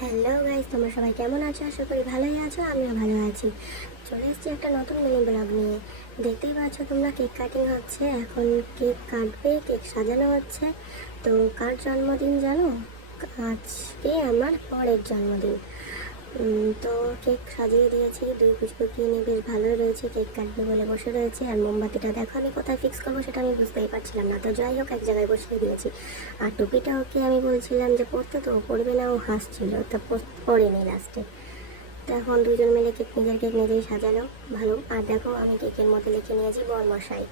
Hello guys, তোমরা সবাই কেমন আছো? আশা করি ভালোই আছো, আমিও ভালো আছি। চলে এসেছি একটা নতুন মিনি ব্লগ নিয়ে। দেখতেই পাচ্ছ তোমরা, কেক কাটিং হচ্ছে। এখন কেক কাটবে, কেক সাজানো হচ্ছে। তো কার জন্মদিন জানো? আজকে আমার বরের জন্মদিন। তো কেক সাজিয়ে দিয়েছি, দুই পুচকু কিনে বেশ ভালোই রয়েছে। কেক কাটবে বলে বসে রয়েছে। আর মোমবাতিটা দেখো আমি কোথায় ফিক্স করবো সেটা আমি বুঝতেই পারছিলাম না। তো যাই হোক, এক জায়গায় বসিয়ে দিয়েছি। আর টুপিটা ওকে আমি বলছিলাম যে পরতে, তো ও পরবে না, ও হাসছিল, তো পরেনি লাস্টে। তো এখন দুজন মিলে নিজের কেক নিজেই সাজালো, ভালো। আর দেখো আমি কেকের মধ্যে লিখে নিয়েছি বরমশাই।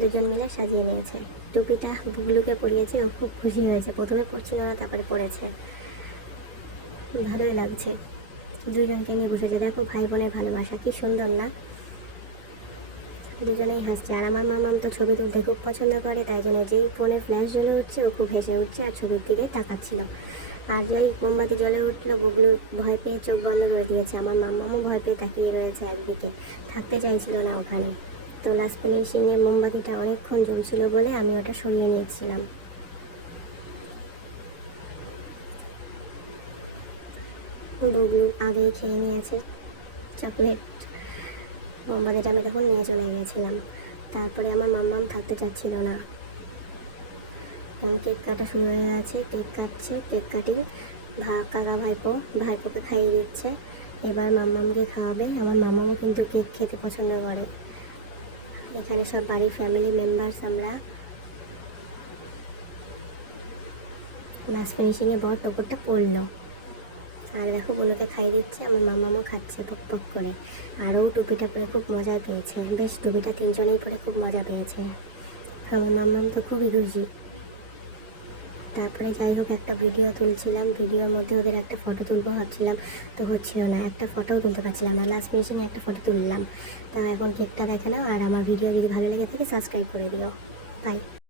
দুজন মিলে সাজিয়ে নিয়েছে। টুপিটা বুগলুকে পরিয়েছে, ও খুব খুশি হয়েছে। প্রথমে পরছিল না, তারপরে পরেছে, ভালোই লাগছে। দুজনকে নিয়ে বসেছে, দেখো ভাই বোনের ভালোবাসা কি সুন্দর না? দুজনেই হাসছে। আর আমার মামাম তো ছবি তুলতে খুব পছন্দ করে, তাই জন্য যেই ফোনে ফ্ল্যাশ জ্বলে উঠছে ও খুব হেসে উঠছে আর ছবির দিকে তাকাচ্ছিল। আর যেই মোমবাতি জ্বলে উঠলো, বগলু ভয় পেয়ে চোখ বন্ধ করে দিয়েছে। আমার মামামও ভয় পেয়ে তাকিয়ে রয়েছে একদিকে, থাকতে চাইছিল না ওখানে। তো লাস্ট ফিনিশিংয়ে মোমবাতিটা অনেকক্ষণ জ্বলছিল বলে আমি ওটা সরিয়ে নিয়েছিলাম। বগলু আগেই খেয়ে নিয়েছে চকলেট। মোমবাতিটা আমি তখন নিয়ে চলে গিয়েছিলাম। তারপরে আমার মাম্মাম থাকতে চাচ্ছিল না। কেক কাটা শুরু হয়ে গেছে, কেক কাটছে, কেক কাটিং। কাকা ভাইপোকে খাইয়ে দিচ্ছে। এবার মাম্মামকে খাওয়াবে। আমার মামামও কিন্তু কেক খেতে পছন্দ করে। এখানে সব বাড়ির ফ্যামিলি মেম্বার্স আমরা। লাস্ট ফিনিশিংয়ে বর টোপরটা পড়লো। আর দেখো বোনকে খাইয়ে দিচ্ছে, আমার মামামও খাচ্ছে পক পক করে। আরও টুপিটা পরে খুব মজা পেয়েছে। বেশ, টুপিটা তিনজনেই পরে খুব মজা পেয়েছে। আমার মামাম তো খুবই খুশি। তারপরে যাই হোক, একটা ভিডিও তুলছিলাম, ভিডিওর মধ্যে ওদের একটা ফটো তুলবো ভাবছিলাম, তো হচ্ছিল না, একটা ফটোও তুলতে পারছিলাম না। লাস্ট ফিনিশিংয়ে একটা ফটো তুললাম। তা এখন কেকটা দেখে নাও, আর আমার ভিডিও যদি ভালো লেগে থাকে সাবস্ক্রাইব করে দিও। বাই।